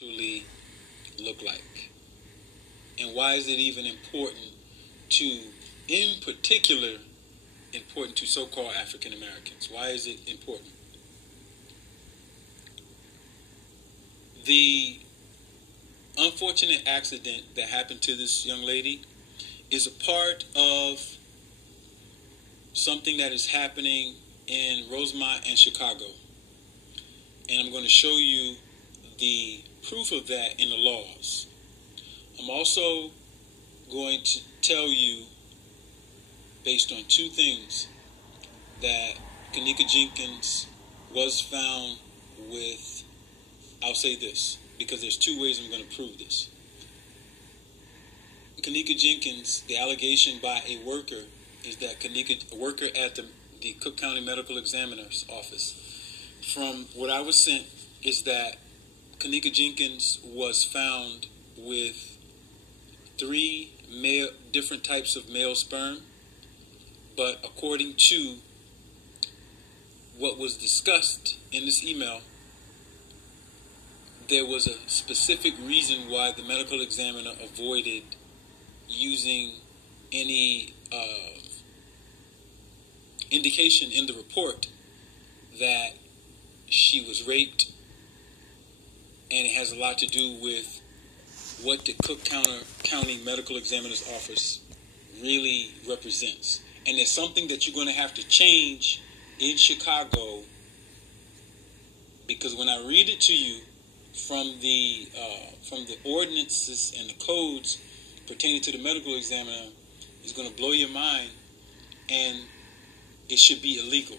actually look like? And why is it even important to, in particular, important to so-called African Americans? Why is it important? The unfortunate accident that happened to this young lady is a part of something that is happening in Rosemont and Chicago. And I'm going to show you the proof of that in the laws. I'm also going to tell you, based on two things, that Kenneka Jenkins was found with, I'll say this, because there's two ways I'm going to prove this. Kenneka Jenkins, the allegation by a worker is that a worker at the Cook County Medical Examiner's office, from what I was sent, is that Kenneka Jenkins was found with 3 different types of male sperm, but according to what was discussed in this email, there was a specific reason why the medical examiner avoided using any indication in the report that she was raped, and it has a lot to do with what the Cook County Medical Examiner's Office really represents. And it's something that you're going to have to change in Chicago, because when I read it to you from the ordinances and the codes pertaining to the medical examiner, it's going to blow your mind, and it should be illegal.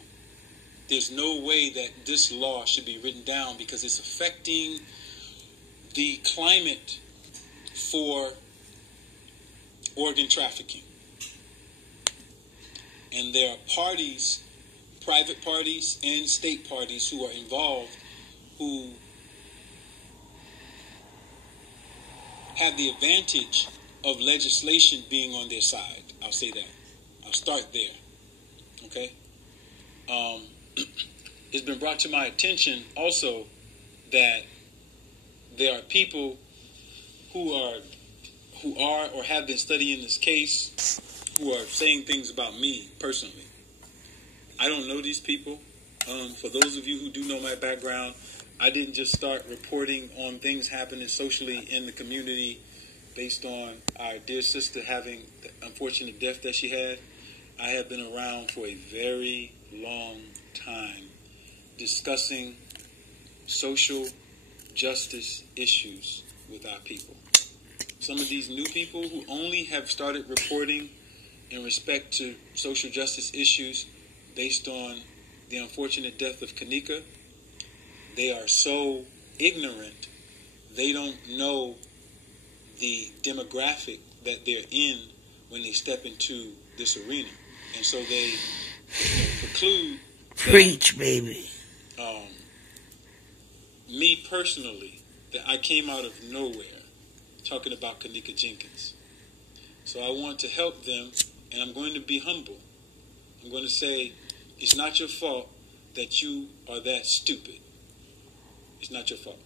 There's no way that this law should be written down, because it's affecting the climate for organ trafficking. And there are parties, private parties and state parties, who are involved, who have the advantage of legislation being on their side. I'll say that. I'll start there. Okay? It's been brought to my attention also that there are people who are or have been studying this case, who are saying things about me personally. I don't know these people. For those of you who do know my background, I didn't just start reporting on things happening socially in the community based on our dear sister having the unfortunate death that she had. I have been around for a very long time discussing social justice issues with our people. Some of these new people who only have started reporting in respect to social justice issues based on the unfortunate death of Kenneka, they are so ignorant, they don't know the demographic that they're in when they step into this arena. And so they preclude preach, baby. Me personally, that I came out of nowhere talking about Kenneka Jenkins. So I want to help them, and I'm going to be humble. I'm going to say, it's not your fault that you are that stupid. It's not your fault.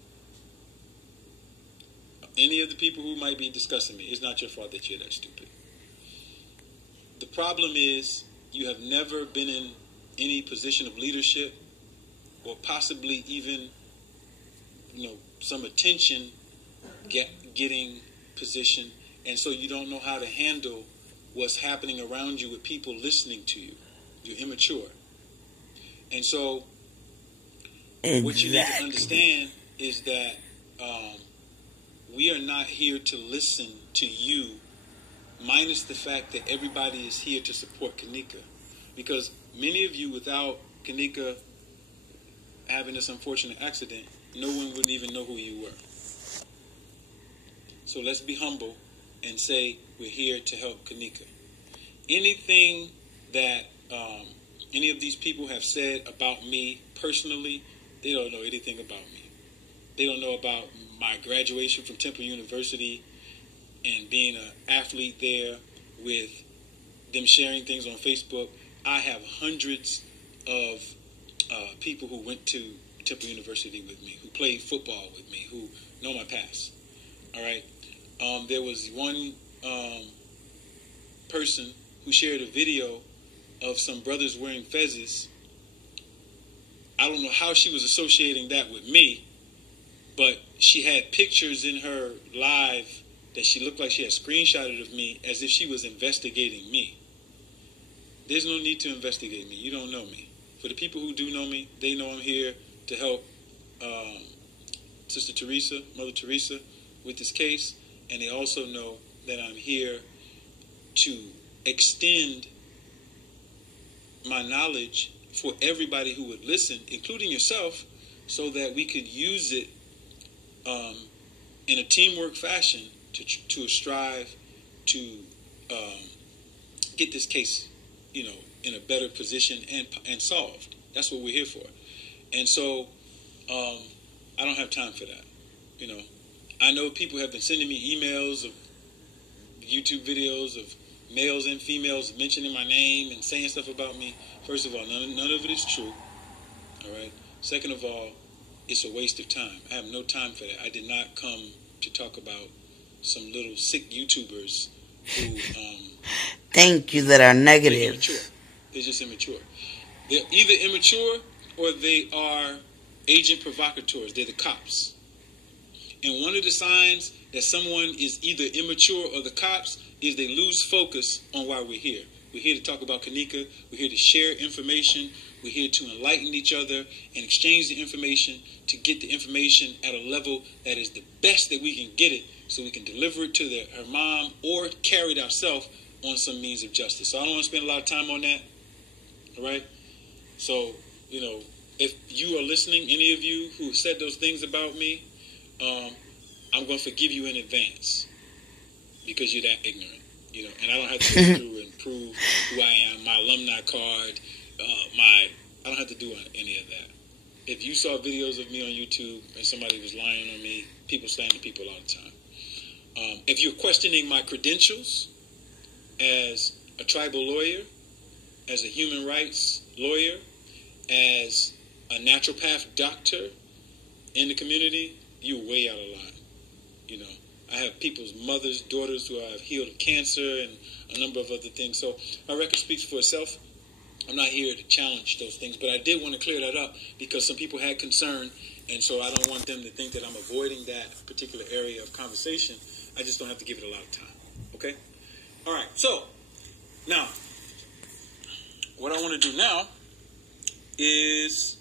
Any of the people who might be discussing me, it's not your fault that you're that stupid. The problem is, you have never been in any position of leadership, or possibly even, some attention getting position, and so you don't know how to handle what's happening around you with people listening to you. You're immature. And so what you need to understand is that we are not here to listen to you, minus the fact that everybody is here to support Kenneka. Because many of you, without Kenneka having this unfortunate accident, no one would even know who you were. So let's be humble and say we're here to help Kenneka. Anything that any of these people have said about me personally, they don't know anything about me. They don't know about my graduation from Temple University and being an athlete there, with them sharing things on Facebook. I have hundreds of people who went to Temple University with me, who played football with me, who know my past. All right. There was one person who shared a video of some brothers wearing fezzes. I don't know how she was associating that with me, but she had pictures in her live that she looked like she had screenshotted of me as if she was investigating me. There's no need to investigate me. You don't know me. For the people who do know me, they know I'm here to help Sister Teresa, Mother Teresa, with this case, and they also know that I'm here to extend my knowledge for everybody who would listen, including yourself, so that we could use it in a teamwork fashion to strive to get this case, in a better position and solved. That's what we're here for. And so I don't have time for that. I know people have been sending me emails of YouTube videos of males and females mentioning my name and saying stuff about me. First of all, none of it is true. All right. Second of all, it's a waste of time. I have no time for that. I did not come to talk about some little sick YouTubers who thank you that are negative. They're just immature. They're either immature or they are agent provocateurs. They're the cops. And one of the signs that someone is either immature or the cops is they lose focus on why we're here. We're here to talk about Kanika. We're here to share information. We're here to enlighten each other and exchange the information to get the information at a level that is the best that we can get it so we can deliver it to her mom or carry it ourselves on some means of justice. So I don't want to spend a lot of time on that. All right? So, if you are listening, any of you who said those things about me, I'm going to forgive you in advance because you're that ignorant, and I don't have to go through and prove who I am, my alumni card, I don't have to do any of that. If you saw videos of me on YouTube and somebody was lying on me, people slander people all the time. If you're questioning my credentials as a tribal lawyer, as a human rights lawyer, as a naturopath doctor in the community, you're way out of line. I have people's mothers, daughters who I've healed of cancer and a number of other things. So my record speaks for itself. I'm not here to challenge those things, but I did want to clear that up because some people had concern, and so I don't want them to think that I'm avoiding that particular area of conversation. I just don't have to give it a lot of time. Okay? All right. So now, what I want to do now is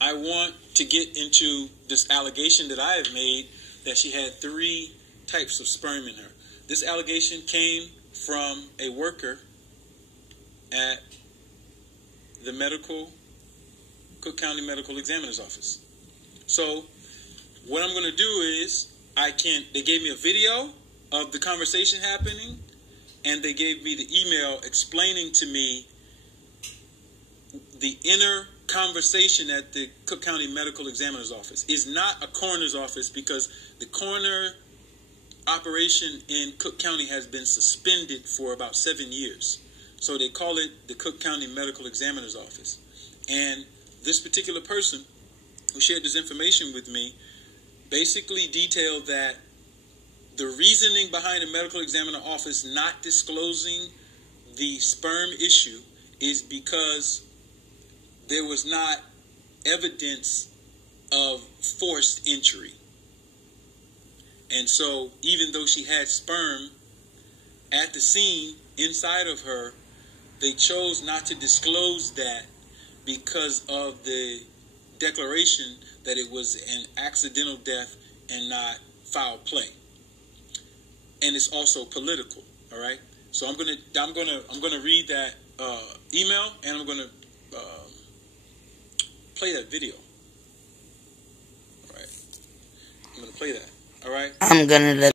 I want to get into this allegation that I have made that she had 3 types of sperm in her. This allegation came from a worker at the Cook County Medical Examiner's Office. So what I'm going to do is they gave me a video of the conversation happening, and they gave me the email explaining to me the inner conversation at the Cook County Medical Examiner's Office. Is not a coroner's office because the coroner operation in Cook County has been suspended for about 7 years. So they call it the Cook County Medical Examiner's Office. And this particular person who shared this information with me basically detailed that the reasoning behind the medical examiner office not disclosing the sperm issue is because there was not evidence of forced entry. And so even though she had sperm at the scene inside of her, they chose not to disclose that because of the declaration that it was an accidental death and not foul play. And it's also political, all right? So I'm gonna read that email, and I'm gonna play that video. All right, I'm gonna play that. All right. I'm gonna let